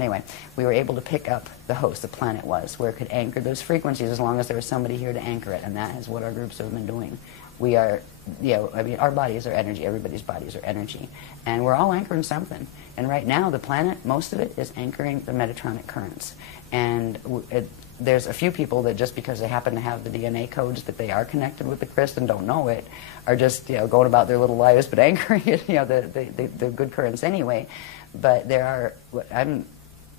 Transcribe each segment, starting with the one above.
Anyway, we were able to pick up the host, the planet was, where it could anchor those frequencies as long as there was somebody here to anchor it, and that is what our groups have been doing. We are, I mean, our bodies are energy, everybody's bodies are energy, and we're all anchoring something. And right now, the planet, most of it is anchoring the Metatronic currents. And there's a few people that just because they happen to have the DNA codes that they are connected with the crystal and don't know it, are just going about their little lives, but anchoring it, the good currents anyway. But there are, I'm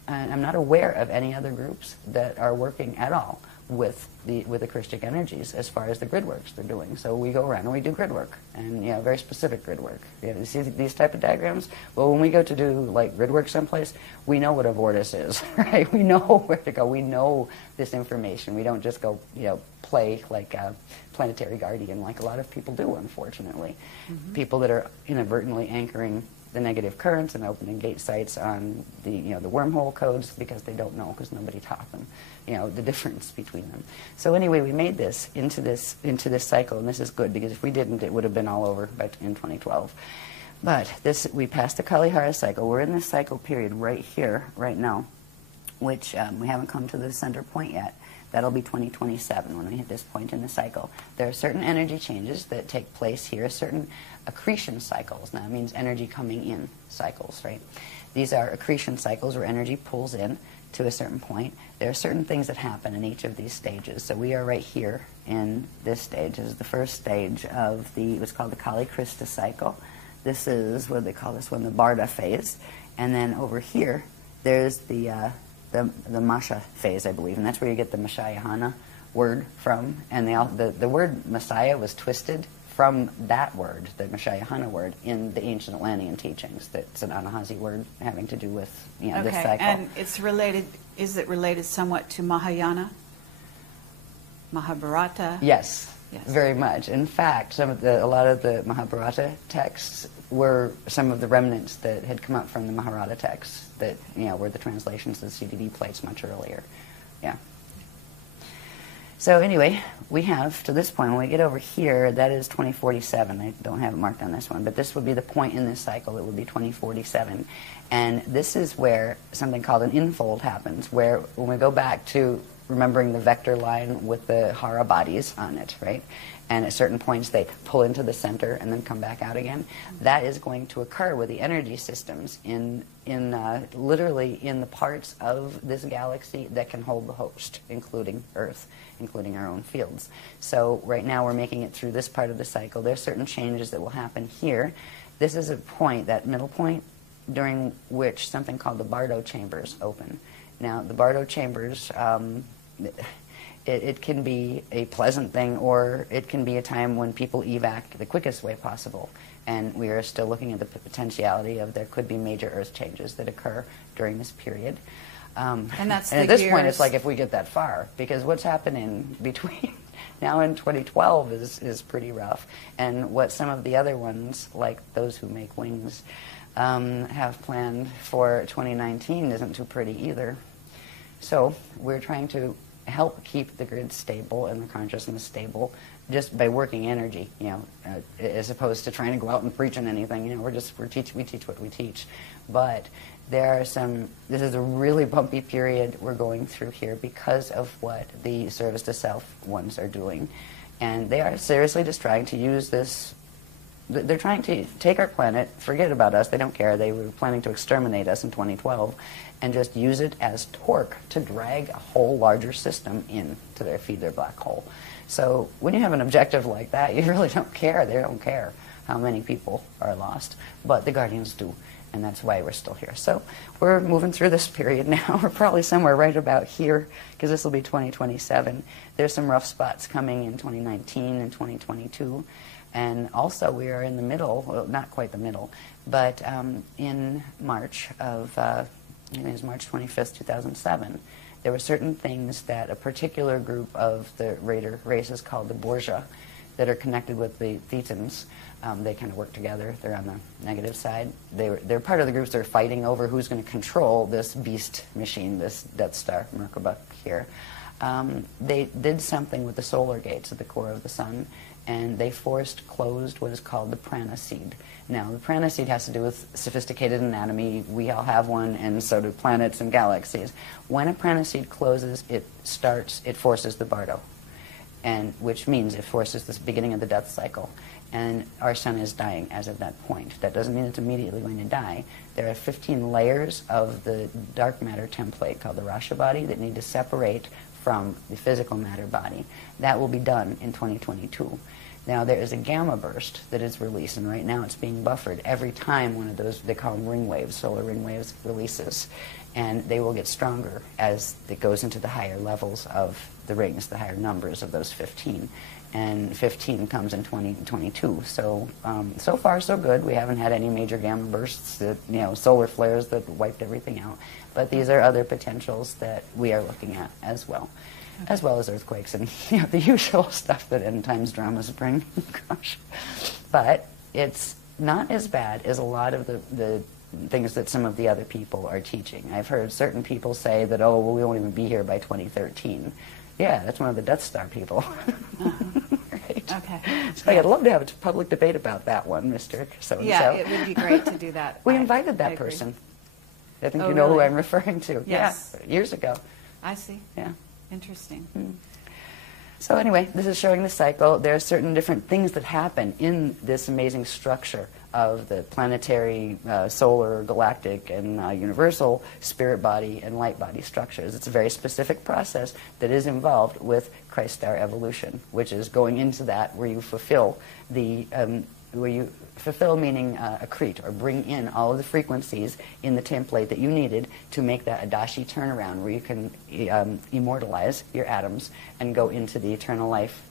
not aware of any other groups that are working at all with the Christic energies as far as the grid works they're doing. So we go around and we do grid work, and very specific grid work. You see these type of diagrams? Well, when we go to do like grid work someplace, we know what a vortice is, right? We know where to go. We know this information. We don't just go play like a planetary guardian like a lot of people do, unfortunately. Mm-hmm. People that are inadvertently anchoring the negative currents and opening gate sites on the the wormhole codes because they don't know, because nobody taught them the difference between them. So anyway, we made this into this cycle, and this is good because if we didn't, it would have been all over in 2012. But we passed the Kalihara cycle. We're in this cycle period right here, right now, which we haven't come to the center point yet. That'll be 2027 when we hit this point in the cycle. There are certain energy changes that take place here, certain accretion cycles. Now, that means energy coming in cycles, right? These are accretion cycles where energy pulls in to a certain point. There are certain things that happen in each of these stages. So we are right here in this stage. This is the first stage of what's called the Kali Krista cycle. This is, what do they call this one, the Barda phase. And then over here, there's the Masha phase, I believe, and that's where you get the Messiahana word from. And the word Messiah was twisted from that word, the Messiahana word, in the ancient Atlantean teachings. That's an Anahazi word having to do with this cycle. And it's related. Is it related somewhat to Mahayana, Mahabharata? Yes, very much. In fact, a lot of the Mahabharata texts were some of the remnants that had come up from the Mahabharata texts that were the translations of the CDD plates much earlier. Yeah. So anyway, we have to this point, when we get over here, that is 2047. I don't have it marked on this one, but this would be the point in this cycle. It would be 2047. And this is where something called an infold happens, where when we go back to remembering the vector line with the Hara bodies on it, right? And at certain points they pull into the center and then come back out again. That is going to occur with the energy systems literally in the parts of this galaxy that can hold the host, including Earth, including our own fields. So right now we're making it through this part of the cycle. There's certain changes that will happen here. This is a point, that middle point, during which something called the Bardo chambers open. Now, the Bardo chambers, it can be a pleasant thing, or it can be a time when people evac the quickest way possible. And we are still looking at the potentiality of there could be major Earth changes that occur during this period. And that's and at this point, it's like if we get that far, because what's happening between now and 2012 is pretty rough. And what some of the other ones, like those who make wings, have planned for 2019 isn't too pretty either. So we're trying to help keep the grid stable and the consciousness stable just by working energy, as opposed to trying to go out and preach on anything. We teach what we teach. But there are this is a really bumpy period we're going through here because of what the service to self ones are doing. And they are seriously just trying to use this. They're trying to take our planet, forget about us, they don't care. They were planning to exterminate us in 2012 and just use it as torque to drag a whole larger system in to feed their black hole. So when you have an objective like that, you really don't care. They don't care how many people are lost. But the Guardians do, and that's why we're still here. So we're moving through this period now. We're probably somewhere right about here, because this will be 2027. There's some rough spots coming in 2019 and 2022. And also we are in the middle, well, not quite the middle, but in March of, I think it was March 25th, 2007, there were certain things that a particular group of the Raider races called the Borgia that are connected with the Thetans. They kind of work together. They're on the negative side. They're part of the groups that are fighting over who's going to control this beast machine, this Death Star Merkaba here. They did something with the solar gates at the core of the sun, and they forced closed what is called the prana seed. Now, the prana seed has to do with sophisticated anatomy. We all have one, and so do planets and galaxies. When a prana seed closes, it forces the bardo, and which means it forces this beginning of the death cycle. And our sun is dying as of that point. That doesn't mean it's immediately going to die. There are 15 layers of the dark matter template called the Rasha body that need to separate from the physical matter body. That will be done in 2022. Now, there is a gamma burst that is released, and right now it's being buffered every time one of those, they call them ring waves, solar ring waves, releases. And they will get stronger as it goes into the higher levels of the rings, the higher numbers of those 15. And 15 comes in 2022. So, so far so good. We haven't had any major gamma bursts, that, solar flares that wiped everything out. But these are other potentials that we are looking at as well. Okay. As well as earthquakes and the usual stuff that end times dramas bring. Gosh. But it's not as bad as a lot of the things that some of the other people are teaching. I've heard certain people say that, oh, well, we won't even be here by 2013. Yeah, that's one of the Death Star people. Right. Okay. So I'd love to have a public debate about that one, Mr. So-and-so. Yeah, it would be great to do that. We invited that person. I think you know really? who I'm referring to. Yes. Yeah, years ago. I see. Yeah. Interesting. Mm. So anyway, this is showing the cycle. There are certain different things that happen in this amazing structure of the planetary, solar, galactic, and universal spirit body and light body structures. It's a very specific process that is involved with Christ star evolution, which is going into that where you fulfill the meaning accrete, or bring in all of the frequencies in the template that you needed to make that Adashi turnaround, where you can immortalize your atoms and go into the eternal life,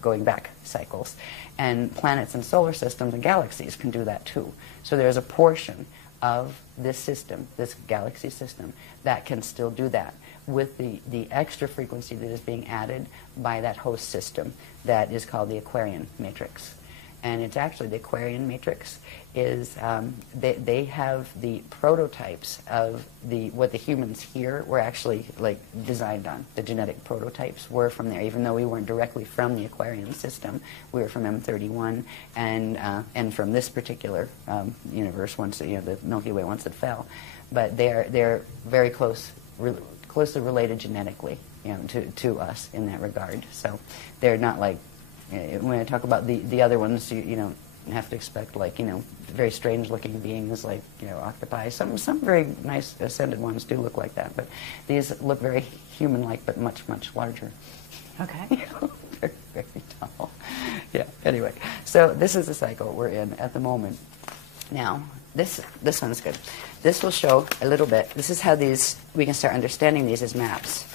going back cycles. And planets and solar systems and galaxies can do that too. So there's a portion of this system, this galaxy system, that can still do that with the extra frequency that is being added by that host system that is called the Aquarian matrix. And it's actually the Aquarian matrix is they have the prototypes of what the humans here were actually designed on. The genetic prototypes were from there, even though we weren't directly from the Aquarian system. We were from M31 and from this particular universe once the Milky Way once it fell. But they're very closely related genetically, to us in that regard. So they're not like. When I talk about the other ones, you don't have to expect very strange looking beings like octopi. Some very nice ascended ones do look like that, but these look very human like, but much larger. Okay. Very, very tall. Yeah. Anyway, so this is the cycle we're in at the moment. Now, this one's good. This will show a little bit. This is how we can start understanding these as maps.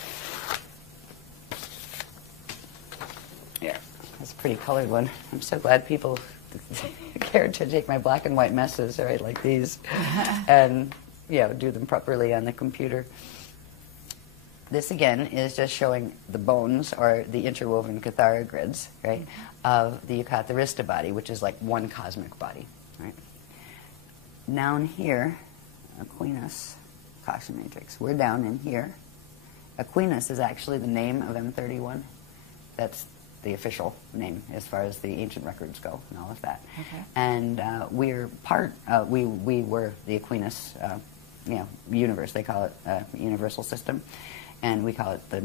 It's a pretty colored one. I'm so glad people cared to take my black and white messes, right, like these, and do them properly on the computer. This again is just showing the bones, or the interwoven Kathara grids, right, of the Yucatharista body, which is like one cosmic body, right. Down here, Aquinas, Akasha matrix. We're down in here. Aquinas is actually the name of M31. That's the official name as far as the ancient records go and all of that. Okay. And we're we were the Aquinas universe. They call it universal system, and we call it the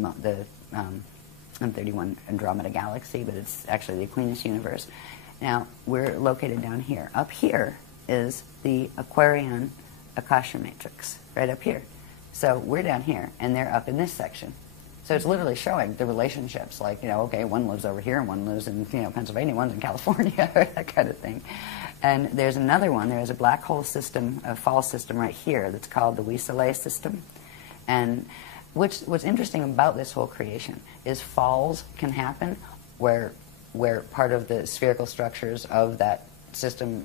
M31 Andromeda galaxy, but it's actually the Aquinas universe. Now, we're located down here. Up here is the Aquarian Akasha matrix, right up here. So we're down here, and they're up in this section. So it's literally showing the relationships, okay, one lives over here, and one lives in, Pennsylvania, one's in California, that kind of thing. And there's another one, there's a black hole system, a fall system right here that's called the Weaselay system. And what's interesting about this whole creation is falls can happen where part of the spherical structures of that system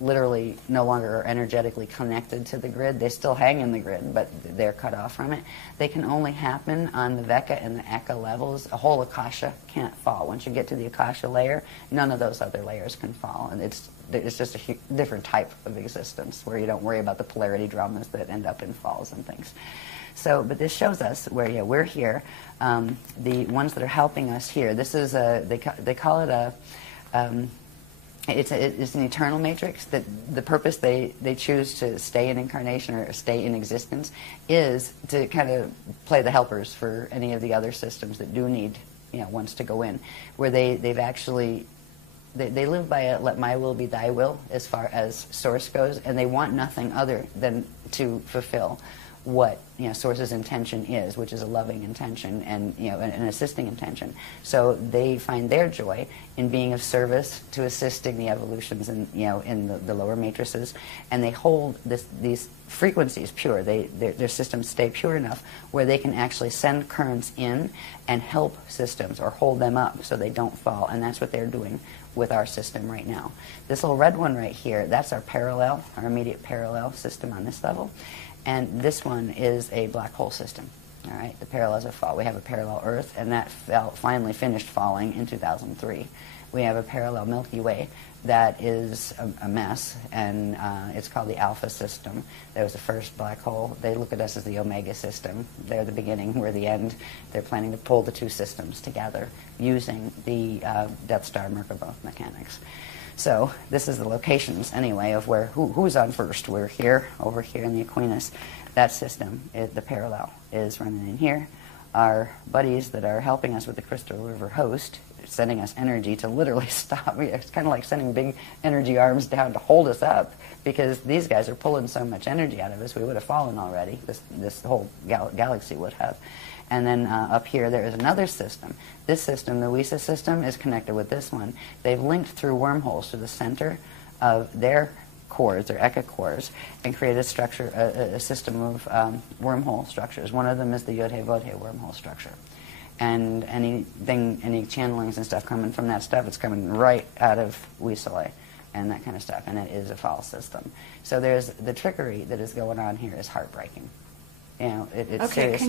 literally no longer are energetically connected to the grid. They still hang in the grid, but they're cut off from it. They can only happen on the Veka and the Eka levels. A whole Akasha can't fall. Once you get to the Akasha layer, none of those other layers can fall. And it's just a different type of existence where you don't worry about the polarity dramas that end up in falls and things. So, but this shows us where we're here. The ones that are helping us here, this is they call it it's an eternal matrix, that the purpose they choose to stay in incarnation or stay in existence is to kind of play the helpers for any of the other systems that do need, ones to go in, where they've actually, they live by a let my will be thy will as far as source goes, and they want nothing other than to fulfill what source's intention is, which is a loving intention and an assisting intention. So they find their joy in being of service to assisting the evolutions in the lower matrices, and they hold these frequencies pure. Their systems stay pure enough where they can actually send currents in and help systems or hold them up so they don't fall, and that's what they're doing with our system right now. This little red one right here, that's our immediate parallel system on this level. And this one is a black hole system. All right, the parallels are fall. We have a parallel Earth, and that finally finished falling in 2003. We have a parallel Milky Way that is a mess, and it's called the Alpha system. That was the first black hole. They look at us as the Omega system. They're the beginning, we're the end. They're planning to pull the two systems together using the Death Star Merkaba mechanics. So this is the locations, anyway, of where who's on first. We're here, over here in the Aquinas. That system, the parallel, is running in here. Our buddies that are helping us with the Crystal River host, sending us energy to literally stop. It's kind of like sending big energy arms down to hold us up, because these guys are pulling so much energy out of us, we would have fallen already. This whole galaxy would have. And then up here there is another system. This system, the WISA system, is connected with this one. They've linked through wormholes to the center of their cores, their Eka cores, and created a structure, a system of wormhole structures. One of them is the Yodhe-Vodhe wormhole structure. And any channelings and stuff coming from that stuff, it's coming right out of Wisale and that kind of stuff, and it is a false system. So there's the trickery that is going on here is heartbreaking. It's okay, serious.